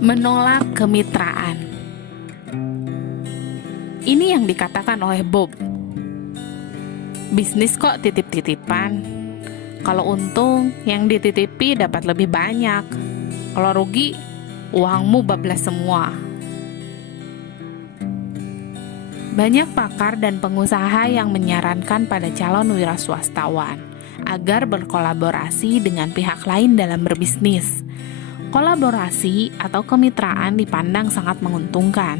Menolak kemitraan. Ini yang dikatakan oleh Bob. Bisnis kok titip-titipan. Kalau untung, yang dititipi dapat lebih banyak. Kalau rugi, uangmu bablas semua. Banyak pakar dan pengusaha yang menyarankan pada calon wiraswastawan agar berkolaborasi dengan pihak lain dalam berbisnis. Kolaborasi atau kemitraan dipandang sangat menguntungkan,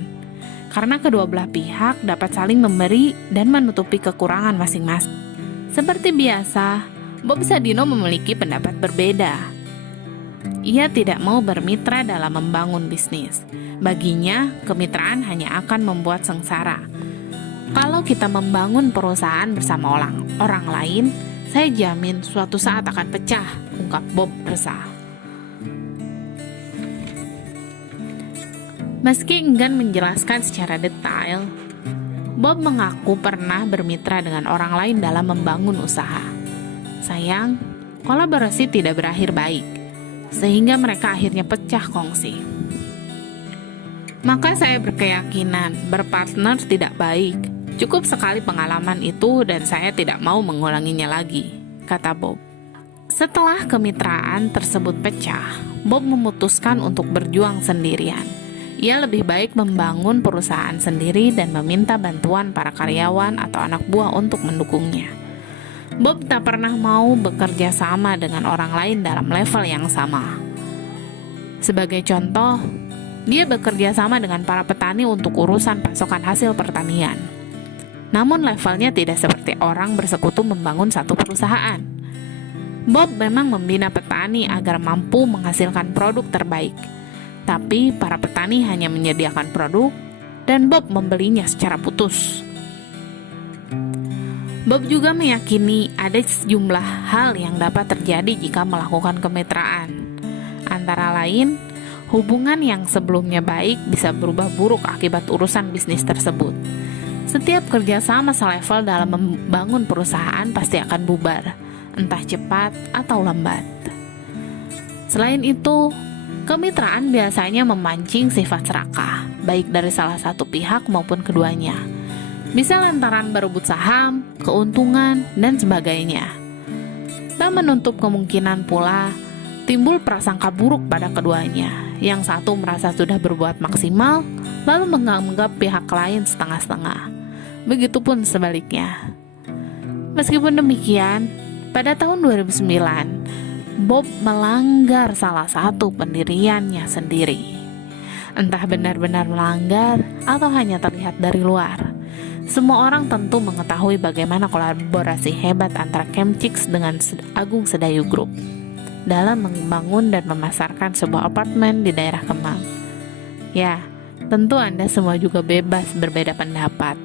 karena kedua belah pihak dapat saling memberi dan menutupi kekurangan masing-masing. Seperti biasa, Bob Sadino memiliki pendapat berbeda. Ia tidak mau bermitra dalam membangun bisnis. Baginya, kemitraan hanya akan membuat sengsara. Kalau kita membangun perusahaan bersama orang lain, saya jamin suatu saat akan pecah, ungkap Bob resah. Meski enggan menjelaskan secara detail, Bob mengaku pernah bermitra dengan orang lain dalam membangun usaha. Sayang, kolaborasi tidak berakhir baik, sehingga mereka akhirnya pecah kongsi. Maka saya berkeyakinan berpartner tidak baik. Cukup sekali pengalaman itu dan saya tidak mau mengulanginya lagi, kata Bob. Setelah kemitraan tersebut pecah, Bob memutuskan untuk berjuang sendirian. Ia lebih baik membangun perusahaan sendiri dan meminta bantuan para karyawan atau anak buah untuk mendukungnya. Bob tak pernah mau bekerja sama dengan orang lain dalam level yang sama. Sebagai contoh, dia bekerja sama dengan para petani untuk urusan pasokan hasil pertanian. Namun levelnya tidak seperti orang bersekutu membangun satu perusahaan. Bob memang membina petani agar mampu menghasilkan produk terbaik. Tapi para petani hanya menyediakan produk dan Bob membelinya secara putus. Bob juga meyakini ada sejumlah hal yang dapat terjadi jika melakukan kemitraan. Antara lain, hubungan yang sebelumnya baik bisa berubah buruk akibat urusan bisnis tersebut. Setiap kerjasama selevel dalam membangun perusahaan pasti akan bubar, entah cepat atau lambat. Selain itu, kemitraan biasanya memancing sifat serakah, baik dari salah satu pihak maupun keduanya. Bisa lantaran berebut saham, keuntungan, dan sebagainya. Tak menutup kemungkinan pula timbul prasangka buruk pada keduanya. Yang satu merasa sudah berbuat maksimal, lalu menganggap pihak lain setengah-setengah. Begitupun sebaliknya. Meskipun demikian, pada tahun 2009, Bob melanggar salah satu pendiriannya sendiri. Entah benar-benar melanggar atau hanya terlihat dari luar. Semua orang tentu mengetahui bagaimana kolaborasi hebat antara Chemchicks dengan Agung Sedayu Group dalam membangun dan memasarkan sebuah apartemen di daerah Kemang. Ya, tentu Anda semua juga bebas berbeda pendapat.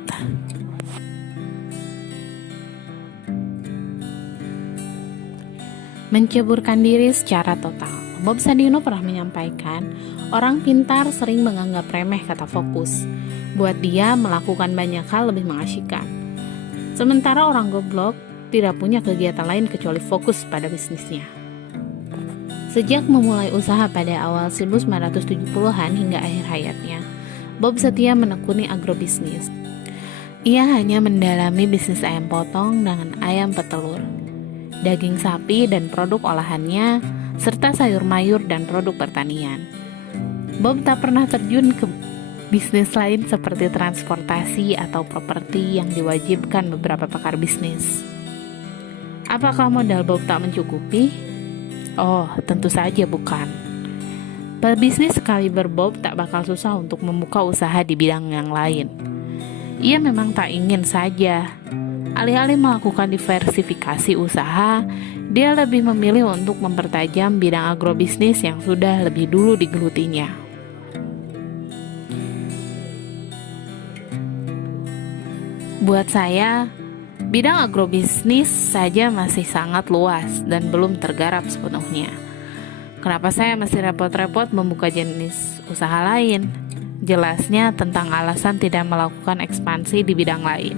Menceburkan diri secara total. Bob Sadino pernah menyampaikan, orang pintar sering menganggap remeh kata fokus. Buat dia, melakukan banyak hal lebih mengasyikkan. Sementara orang goblok tidak punya kegiatan lain kecuali fokus pada bisnisnya. Sejak memulai usaha pada awal 1970-an hingga akhir hayatnya, Bob setia menekuni agrobisnis. Ia hanya mendalami bisnis ayam potong dengan ayam petelur, daging sapi dan produk olahannya, serta sayur mayur dan produk pertanian. Bob tak pernah terjun ke bisnis lain seperti transportasi atau properti yang diwajibkan beberapa pakar bisnis. Apakah modal Bob tak mencukupi? Oh, tentu saja bukan. Pebisnis sekaliber Bob tak bakal susah untuk membuka usaha di bidang yang lain. Ia memang tak ingin saja. Alih-alih melakukan diversifikasi usaha, dia lebih memilih untuk mempertajam bidang agrobisnis yang sudah lebih dulu digelutinya. Buat saya, bidang agrobisnis saja masih sangat luas dan belum tergarap sepenuhnya. Kenapa saya mesti repot-repot membuka jenis usaha lain? Jelasnya tentang alasan tidak melakukan ekspansi di bidang lain.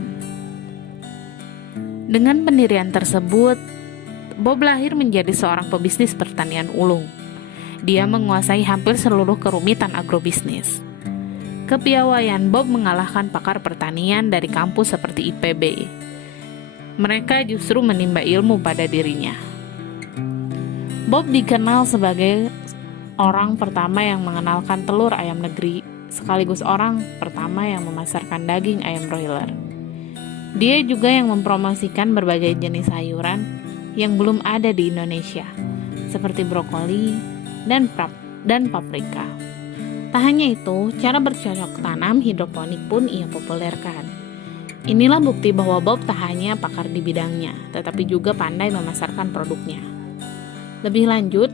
Dengan pendirian tersebut, Bob lahir menjadi seorang pebisnis pertanian ulung. Dia menguasai hampir seluruh kerumitan agrobisnis. Kepiawaian Bob mengalahkan pakar pertanian dari kampus seperti IPB. Mereka justru menimba ilmu pada dirinya. Bob dikenal sebagai orang pertama yang mengenalkan telur ayam negeri, sekaligus orang pertama yang memasarkan daging ayam broiler. Dia juga yang mempromosikan berbagai jenis sayuran yang belum ada di Indonesia, seperti brokoli dan paprika. Tak hanya itu, cara bercocok tanam hidroponik pun ia populerkan. Inilah bukti bahwa Bob tak hanya pakar di bidangnya, tetapi juga pandai memasarkan produknya. Lebih lanjut,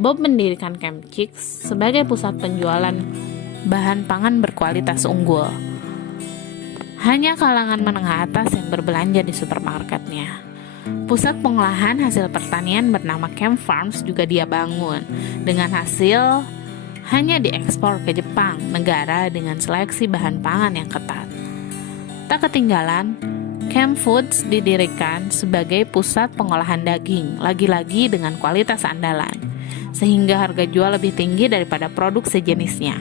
Bob mendirikan Camp Chicks sebagai pusat penjualan bahan pangan berkualitas unggul. Hanya kalangan menengah atas yang berbelanja di supermarketnya. Pusat pengolahan hasil pertanian bernama Camp Farms juga dia bangun, dengan hasil hanya diekspor ke Jepang, negara dengan seleksi bahan pangan yang ketat. Tak ketinggalan, Camp Foods didirikan sebagai pusat pengolahan daging, lagi-lagi dengan kualitas andalan, sehingga harga jual lebih tinggi daripada produk sejenisnya.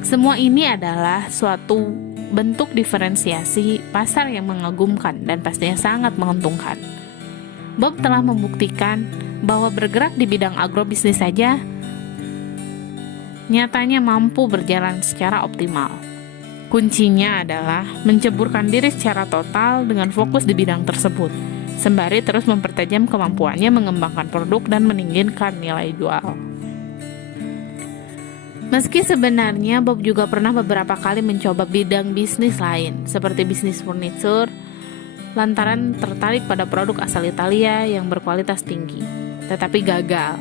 Semua ini adalah suatu bentuk diferensiasi pasar yang mengagumkan dan pastinya sangat menguntungkan. Bob telah membuktikan bahwa bergerak di bidang agrobisnis saja nyatanya mampu berjalan secara optimal. Kuncinya adalah menceburkan diri secara total dengan fokus di bidang tersebut, sembari terus mempertajam kemampuannya mengembangkan produk dan meninggikan nilai jual. Meski sebenarnya Bob juga pernah beberapa kali mencoba bidang bisnis lain, seperti bisnis furniture, lantaran tertarik pada produk asal Italia yang berkualitas tinggi, tetapi gagal.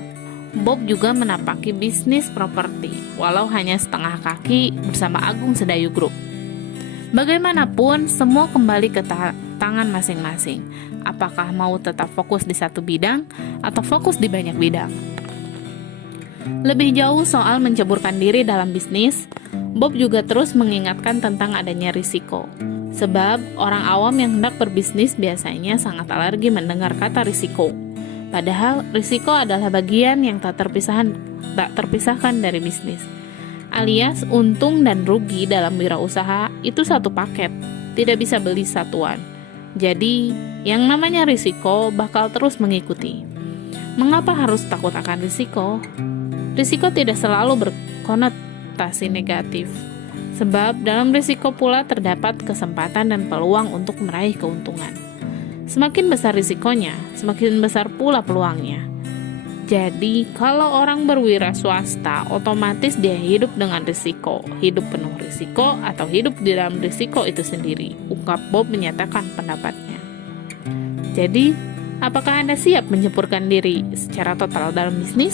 Bob juga menapaki bisnis properti, walau hanya setengah kaki bersama Agung Sedayu Group. Bagaimanapun, semua kembali ke tangan masing-masing. Apakah mau tetap fokus di satu bidang atau fokus di banyak bidang? Lebih jauh soal menceburkan diri dalam bisnis, Bob juga terus mengingatkan tentang adanya risiko. Sebab orang awam yang hendak berbisnis biasanya sangat alergi mendengar kata risiko. Padahal risiko adalah bagian yang tak terpisahkan dari bisnis. Alias untung dan rugi dalam wirausaha itu satu paket, tidak bisa beli satuan. Jadi, yang namanya risiko bakal terus mengikuti. Mengapa harus takut akan risiko? Risiko tidak selalu berkonotasi negatif. Sebab dalam risiko pula terdapat kesempatan dan peluang untuk meraih keuntungan. Semakin besar risikonya, semakin besar pula peluangnya. Jadi, kalau orang berwira swasta, otomatis dia hidup dengan risiko, hidup penuh risiko, atau hidup di dalam risiko itu sendiri, ungkap Bob menyatakan pendapatnya. Jadi, apakah Anda siap menyempurkan diri secara total dalam bisnis?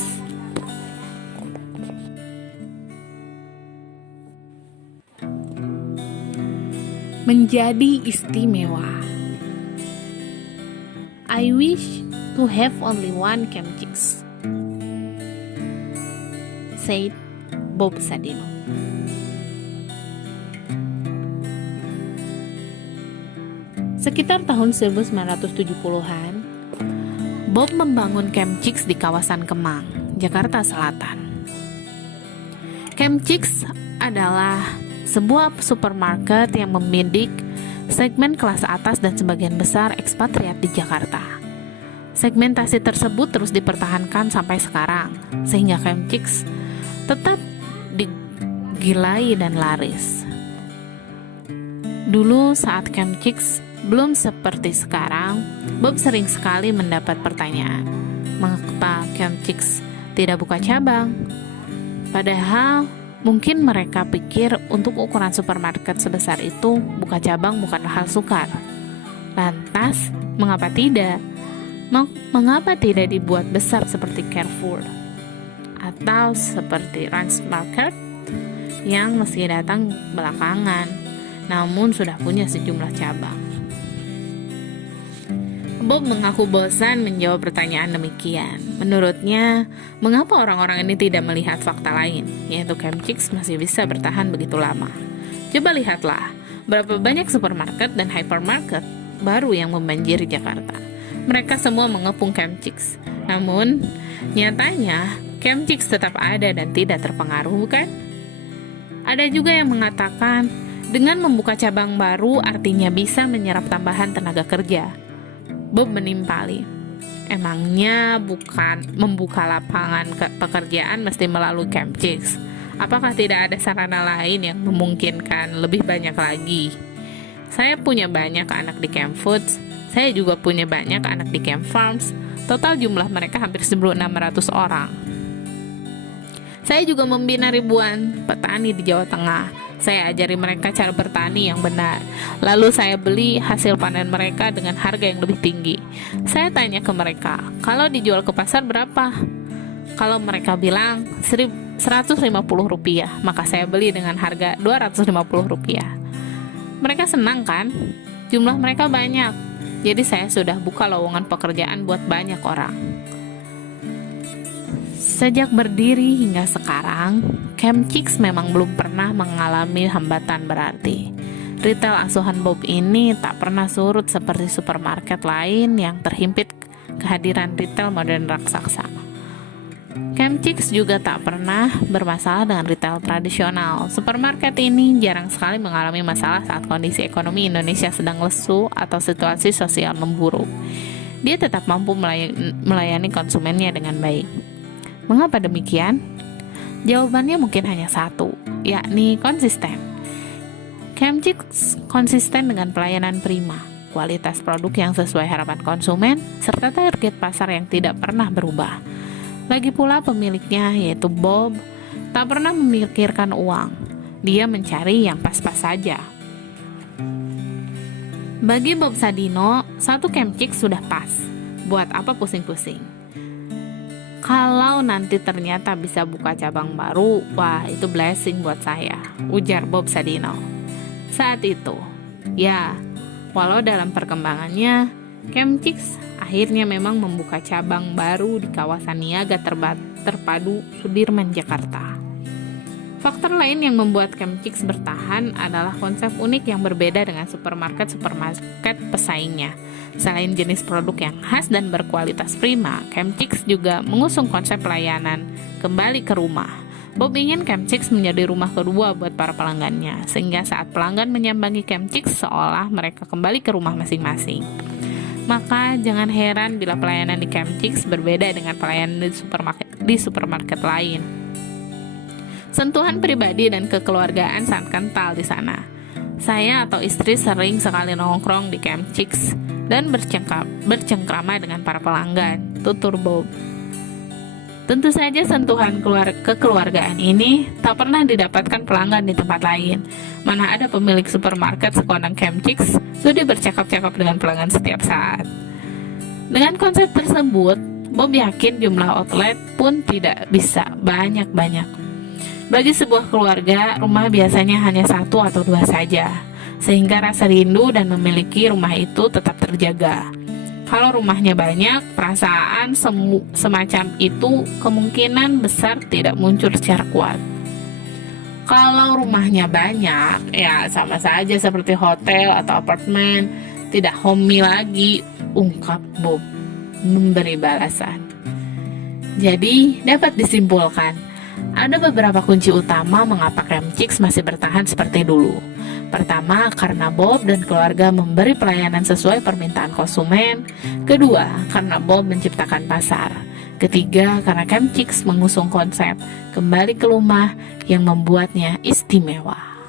Menjadi istimewa. I wish to have only one Camp Chicks, said Bob Sadino. Sekitar tahun 1970-an, Bob membangun Camp Chicks di kawasan Kemang, Jakarta Selatan. Camp Chicks adalah sebuah supermarket yang membidik segmen kelas atas dan sebagian besar ekspatriat di Jakarta. Segmentasi tersebut terus dipertahankan sampai sekarang, sehingga Camp Chicks tetap digilai dan laris. Dulu saat Camp Chicks belum seperti sekarang, Bob sering sekali mendapat pertanyaan, mengapa Camp Chicks tidak buka cabang? Padahal mungkin mereka pikir untuk ukuran supermarket sebesar itu buka cabang bukan hal sukar. Lantas, mengapa tidak? Mengapa tidak dibuat besar seperti Carrefour? Atau seperti Ranch Market yang meski datang belakangan, namun sudah punya sejumlah cabang? Bob mengaku bosan menjawab pertanyaan demikian. Menurutnya, mengapa orang-orang ini tidak melihat fakta lain, yaitu Camp Chicks masih bisa bertahan begitu lama. Coba lihatlah, berapa banyak supermarket dan hypermarket baru yang membanjiri Jakarta. Mereka semua mengepung Camp Chicks. Namun, nyatanya Camp Chicks tetap ada dan tidak terpengaruh, bukan? Ada juga yang mengatakan dengan membuka cabang baru artinya bisa menyerap tambahan tenaga kerja. Bob menimpali, emangnya bukan membuka lapangan pekerjaan mesti melalui Camp Chicks? Apakah tidak ada sarana lain yang memungkinkan lebih banyak lagi? Saya punya banyak anak di Camp Foods, saya juga punya banyak anak di Camp Farms. Total jumlah mereka hampir 1.600 orang. Saya juga membina ribuan petani di Jawa Tengah. Saya ajari mereka cara bertani yang benar. Lalu saya beli hasil panen mereka dengan harga yang lebih tinggi. Saya tanya ke mereka, kalau dijual ke pasar berapa? Kalau mereka bilang Rp150, maka saya beli dengan harga Rp250. Mereka senang kan? Jumlah mereka banyak. Jadi saya sudah buka lowongan pekerjaan buat banyak orang. Sejak berdiri hingga sekarang, Camp Chicks memang belum pernah mengalami hambatan berarti. Retail asuhan Bob ini tak pernah surut seperti supermarket lain yang terhimpit kehadiran retail modern raksasa. Camp Chicks juga tak pernah bermasalah dengan retail tradisional. Supermarket ini jarang sekali mengalami masalah saat kondisi ekonomi Indonesia sedang lesu atau situasi sosial memburuk. Dia tetap mampu melayani konsumennya dengan baik. Mengapa demikian? Jawabannya mungkin hanya satu, yakni konsisten. Camp Chicks konsisten dengan pelayanan prima, kualitas produk yang sesuai harapan konsumen, serta target pasar yang tidak pernah berubah. Lagi pula pemiliknya, yaitu Bob, tak pernah memikirkan uang. Dia mencari yang pas-pas saja. Bagi Bob Sadino, satu Camp Chicks sudah pas. Buat apa pusing-pusing? Kalau nanti ternyata bisa buka cabang baru, wah itu blessing buat saya, ujar Bob Sadino. Saat itu, ya, walau dalam perkembangannya, Camp Chicks akhirnya memang membuka cabang baru di kawasan Niaga Terpadu Sudirman, Jakarta. Faktor lain yang membuat Camp Chicks bertahan adalah konsep unik yang berbeda dengan supermarket pesaingnya. Selain jenis produk yang khas dan berkualitas prima, Camp Chicks juga mengusung konsep pelayanan kembali ke rumah. Bob ingin Camp Chicks menjadi rumah kedua buat para pelanggannya, sehingga saat pelanggan menyambangi Camp Chicks seolah mereka kembali ke rumah masing-masing. Maka jangan heran bila pelayanan di Camp Chicks berbeda dengan pelayanan di supermarket lain. Sentuhan pribadi dan kekeluargaan sangat kental di sana. Saya atau istri sering sekali nongkrong di Camp Chicks dan bercengkrama dengan para pelanggan, tutur Bob. Tentu saja sentuhan kekeluargaan ini tak pernah didapatkan pelanggan di tempat lain. Mana ada pemilik supermarket sekondang Camp Chicks sudi bercakap-cakap dengan pelanggan setiap saat. Dengan konsep tersebut, Bob yakin jumlah outlet pun tidak bisa banyak-banyak. Bagi sebuah keluarga, rumah biasanya hanya 1 atau 2 saja, sehingga rasa rindu dan memiliki rumah itu tetap terjaga. Kalau rumahnya banyak, perasaan semacam itu kemungkinan besar tidak muncul secara kuat. Kalau rumahnya banyak, ya sama saja seperti hotel atau apartemen, tidak homey lagi, ungkap Bob memberi balasan. Jadi, dapat disimpulkan, ada beberapa kunci utama mengapa Camp Chicks masih bertahan seperti dulu. Pertama, karena Bob dan keluarga memberi pelayanan sesuai permintaan konsumen. Kedua, karena Bob menciptakan pasar. Ketiga, karena Camp Chicks mengusung konsep kembali ke rumah yang membuatnya istimewa.